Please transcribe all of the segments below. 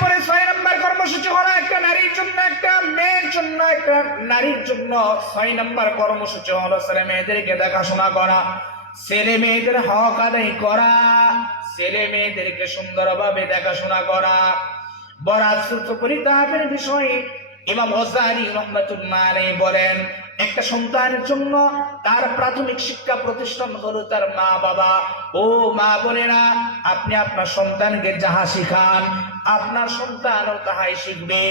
এরপরে 6 নম্বর কর্মসূচি হলো একটা নারীর জন্য, একটা মেয়ের জন্য, একটা নারীর জন্য 6 নম্বর কর্মসূচি হলো ছেলে মেয়েদেরকে দেখাশোনা করা, ছেলে মেয়েদের হক আদায় করা, ছেলে মেয়েদেরকে সুন্দরভাবে দেখাশোনা করা। বড় আশ্চর্য পরিতাপের বিষয়, ইমাম গজ্জালী রাহমাতুল্লাহ আলাইহি বলেন, একটা সন্তানের জন্য তার প্রাথমিক শিক্ষা প্রতিষ্ঠান হলো তার মা বাবা। ও মা বোনেরা, আপনি আপনার সন্তানকে যাহা শিখান আপনার সন্তানও তাহাই শিখবে।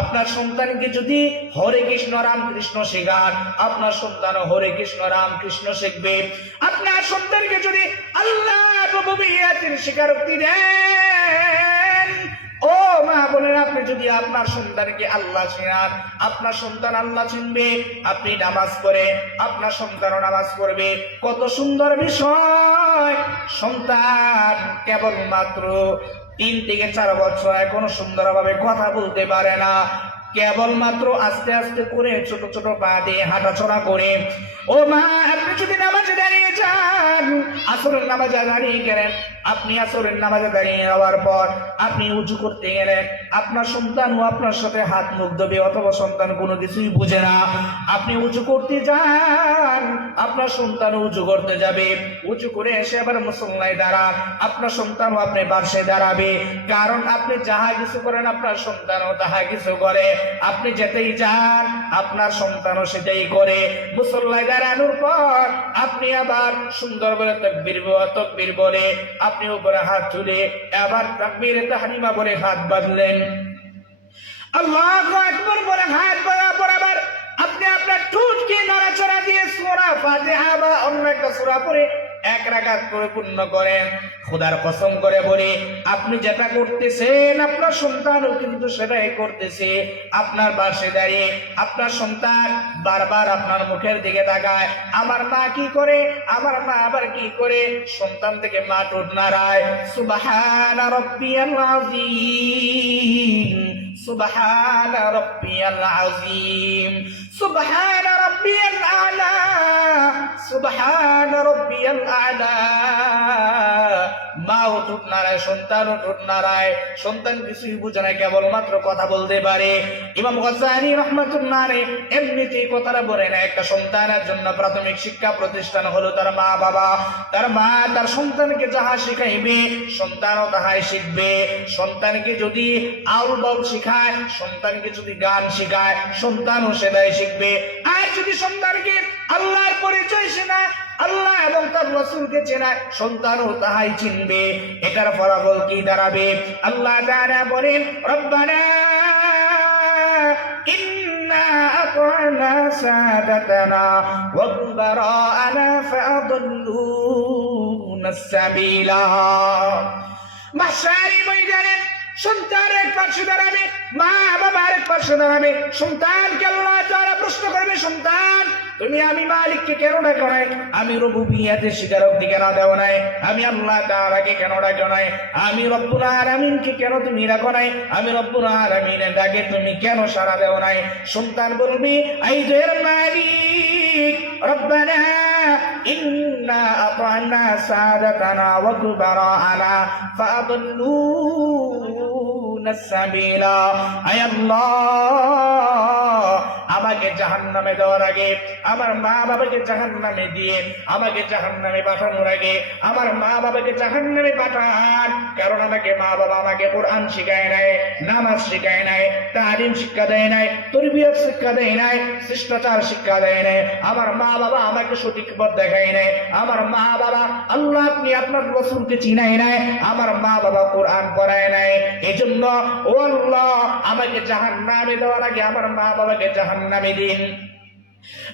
আপনার সন্তানকে যদি হরে কৃষ্ণ রাম কৃষ্ণ শেখান আপনার সন্তানও হরে কৃষ্ণ রাম কৃষ্ণ শিখবে। আপনার সন্তানকে যদি আল্লাহ রুবুবিয়্যাতের স্বীকারোক্তি দেন, ও মা বোনেরা, আপনি যদি আপনার সন্তানকে আল্লাহ চিনান আপনার সন্তান আল্লাহ চিনবে। আপনি নামাজ পড়ে আপনার সন্তানও নামাজ পড়বে। কত সুন্দর বিষয়! সন্তান কেবলমাত্র 3 থেকে 4 বছর এখনো সুন্দরভাবে কথা বলতে পারে না, কেবলমাত্র আস্তে আস্তে করে ছোট ছোট পা দিয়ে হাঁটাচলা করে। ও মা, আপনি যদি নামাজে দাঁড়িয়ে যান, আসরের নামাজে দাঁড়িয়ে গেলেন, আপনি আসরের নামাজে দাঁড়িয়ে যাওয়ার পর আপনি উঁচু করতে গেলেন, আপনার সন্তানও আপনার সাথে হাত মুখ দেবে, অথবা সন্তান কোনো কিছুই বুঝে না। আপনি উঁচু করতে যান, আপনার সন্তানও উঁচু করতে যাবে, উঁচু করে এসে আবার মুসল্লায় দাঁড়ান, আপনার সন্তানও আপনি পাশে দাঁড়াবে। কারণ আপনি যাহা কিছু করেন আপনার সন্তানও তাহা কিছু করে। আপনি যেতেই যান আপনার সন্তানও সেটাই করে। মুসল্লায় দাঁড়ানোর পর আপনি আবার সুন্দর বলে তাকবীর বলে আপনি উপরে হাত তুলে আবার তাকবীরে তাহরিমা বলে হাত বাঁধলেন, আল্লাহু আকবার বলে হাত বাঁধার পর আবার আপনি আপনার ঠোঁটকে নড়াচড়া দিয়ে সূরা ফাতিহা বা অন্য একটা সূরা পড়ে 1 রাকাত করে পূর্ণ করেন। খোদার কসম করে বলে, আপনি যেটা করতেছেন আপনার সন্তানও কিন্তু সেটাই করতেছে। আপনার পাশে দাঁড়িয়ে আপনার সন্তান বারবার আপনার মুখের দিকে তাকায়, আমার মা কি করে, আমার মা আবার কি করে। সন্তান থেকে মা ঠোঁট নাড়ায়, সুবহান রাব্বিয়াল আযীম, সুবহান রাব্বিয়াল আযীম, সুবহান রাব্বিয়াল আ'লা, সুবহান রাব্বিয়াল আ'লা। মা ও ঠোঁট নাড়ায়, সন্তানও ঠোঁট নাড়ায়। সন্তান কিছুই বুঝে না, কেবলমাত্র কথা বলতে পারে। ইমাম গজ্জালী রাহমাতুল্লাহ আলাইহি এমনিতেই কথাটা বলে না, একটা সন্তানের জন্য প্রাথমিক শিক্ষা প্রতিষ্ঠান হলো তার মা বাবা। তার মা তার সন্তানকে যাহা শিখাইবে সন্তানও তাহাই শিখবে। সন্তানকে যদি আউল বাউল শিখায়, সন্তানকে যদি গান শিখায় সন্তানও সেটাই শিখবে। আর যদি সন্তানকে আল্লাহর পরিচয় শোনায়, আল্লাহ এবং তার রাসূলকে চেনায়, সন্তানও তাহাই চিনবে। এটার ফলাফল কি দাঁড়াবে? আল্লাহ তাআলা বলেন, রব্বানা ইন্না আতা'না সাদাতানা ওয়া কুবারা'না ফাআদাল্লুনা সাবিলা। মাশারি ময়দানে সন্তানের পাশে দাঁড়াবে, মা বাবার পাশে দাঁড়াবে। সন্তানকে আল্লাহ তাআলা প্রশ্ন করবে, সন্তান তুমি আমি মালিককে কেন ডাকো নাই, আমি রুবুবিয়্যাতের স্বীকারোক্তি কেন দেও নাই, আমি আল্লাহ তাআলাকে কেন ডাকো নাই, আমি রব্বুল আলামিনকে কেন তুমি ডাকো নাই, আমি রব্বুল আলামিনের ডাকে তুমি কেন সাড়া দেও নাই। সন্তান বলবি, আই দেহের মালিক রব্বানা ইন্না আতা'না সাদাতানা ওয়া কুবারা'না ফাআদাল্লুনা সাবিলা। আয় আল্লাহ, আমাকে জাহান্নামে দেওয়ার আগে, আমার মা বাবাকে জাহান্নামে দিয়ে আমাকে জাহান্নামে পাঠানোর আগে আমার মা বাবাকে জাহান্নামে পাঠান। কারণ আমাকে মা বাবা আমাকে কোরআন শিখায় নাই, নামাজ শিখায় নাই, তালিম শিক্ষা দেয় নাই, তরবিয়ত শিক্ষা দেয় নাই, শিষ্টাচার শিক্ষা দেয় নাই। আমার মা বাবা আমাকে সঠিক পথ দেখায় নাই। আমার মা বাবা আল্লাহ আপনি আপনার রাসূলকে চিনায় নাই। আমার মা বাবা কোরআন পড়ায় নাই। এজন্য ও আল্লাহ, আমাকে জাহান্নামে দেওয়ার আগে আমার মা বাবাকে জাহান্নামে দিন।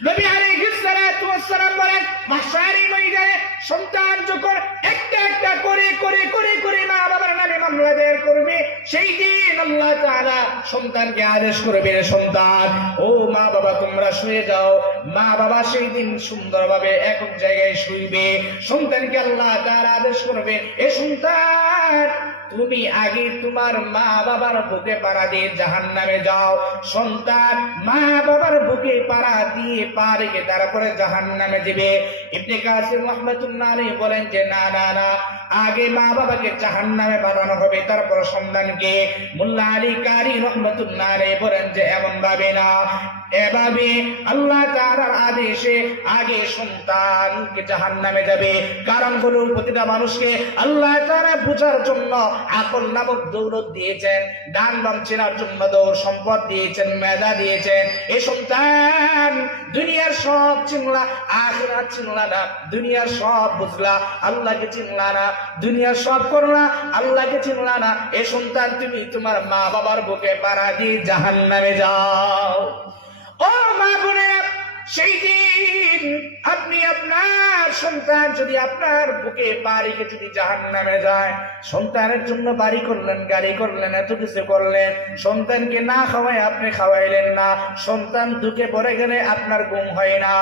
নবী আলাইহিস সালাতু ওয়াস সালাম বলেন, মাহশারি ময়দানে সন্তান যখন একটা একটা করে করে করে করে মা বাবার নামে মামলা দায়ের করবে, সেই দিন আল্লাহ তাআলা সন্তানকে আদেশ করবে, সন্তান ও মা বাবা তোমরা শুয়ে যাও। মা বাবা সেই দিন সুন্দরভাবে একক জায়গায় শুইবে। সন্তানকে আল্লাহ তাআলা আদেশ করবে, এ সন্তান তুমি আগে তোমার মা বাবার বুকে পাড়া দিয়ে জাহান্নামে যাও। সন্তান মা বাবার বুকে পাড়া দিয়ে পা রেখে তারপরে জাহান্নামে যাবে। ইবনে কাসির রাহমাতুল্লাহ আলাইহি বলেন যে না না না, আগে মা বাবাকে জাহান্নামে পাঠানো হবে, তারপর সন্তানকে। মোল্লা আলী কারি রহমাতুল্লাহ আলাইহি বলেন যে এমন ভাবে না, এভাবে আল্লাহ তাআলার আদেশে আগে সন্তানকে জাহান্নামে যাবে। কারণ হলো প্রতিটা মানুষকে আল্লাহ তাআলা বুঝার জন্য আকল নামক দৌলত দিয়েছেন, ডান বাম চেনার জন্য দৌড় সম্পদ দিয়েছেন, মেধা দিয়েছেন। এই সন্তান দুনিয়ার সব চিনলা, আখিরাত চিনলা না, দুনিয়ার সব বুঝলা, আল্লাহকে চিনলা না, দুনিয়ার সব করলা, আল্লাহকে চিনলা না। এই সন্তান তুমি তোমার মা বাবার বুকে পাড়া দিয়ে জাহান্নামে যাও। ও মা বোনেরা, সেই দিন আপনি আপনার সন্তান যদি আপনার বুকে পা রেখে যদি জাহান্নামে যায়, সন্তানের জন্য বাড়ি করলেন, গাড়ি করলেন, এত কিছু করলেন, সন্তানকে না খাওয়াই আপনি খাওয়াইলেন না, সন্তান দুঃখে পড়ে গেলে আপনার ঘুম হয় না,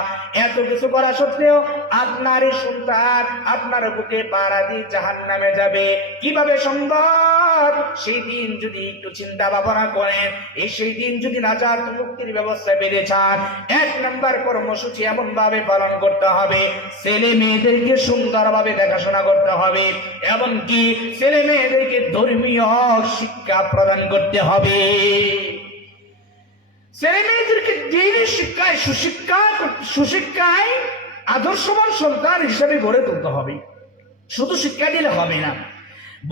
এত কিছু করা সত্ত্বেও আপনার এই সন্তান আপনার বুকে পাড়া দিয়ে জাহান্নামে যাবে, কিভাবে সম্ভব? সেই দিন যদি একটু চিন্তা ভাবনা করেন, সেই দিন যদি নাজাত মুক্তির ব্যবস্থা পেতে চান, 1 নম্বর কর্মসূচি এমন ভাবে পালন করতে হবে, ছেলে মেয়েদেরকে সুন্দরভাবে দেখাশোনা করতে হবে, এমনকি ছেলে মেয়েদেরকে ধর্মীয় শিক্ষা প্রদান করতে হবে। ছেলে মেয়েদেরকে দিনের শিক্ষায় সুশিক্ষায় আদর্শবান সন্তান হিসেবে গড়ে তুলতে হবে। শুধু শিক্ষা দিলে হবে না।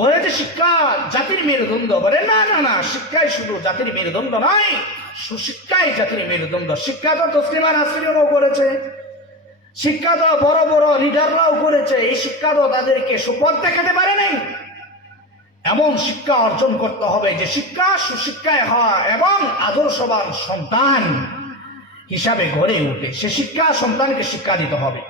বলে যে শিক্ষা জাতির মেরুদণ্ড, বলে না না না, শিক্ষায় শুধু জাতির মেরুদণ্ড নয়, সুশিক্ষায় জাতির মেরুদণ্ড। শিক্ষা তো তসলিমা নাসরিনও করেছে, শিক্ষা তো বড় বড় লিডাররাও করেছে, এই শিক্ষা তো তাদেরকে সুপথ দেখাতে পারে নাই। এমন শিক্ষা অর্জন করতে হবে যে শিক্ষা সুশিক্ষায় হয় এবং আদর্শবান সন্তান হিসাবে গড়ে ওঠে। সে শিক্ষা সন্তানকে শিক্ষা দিতে হবে।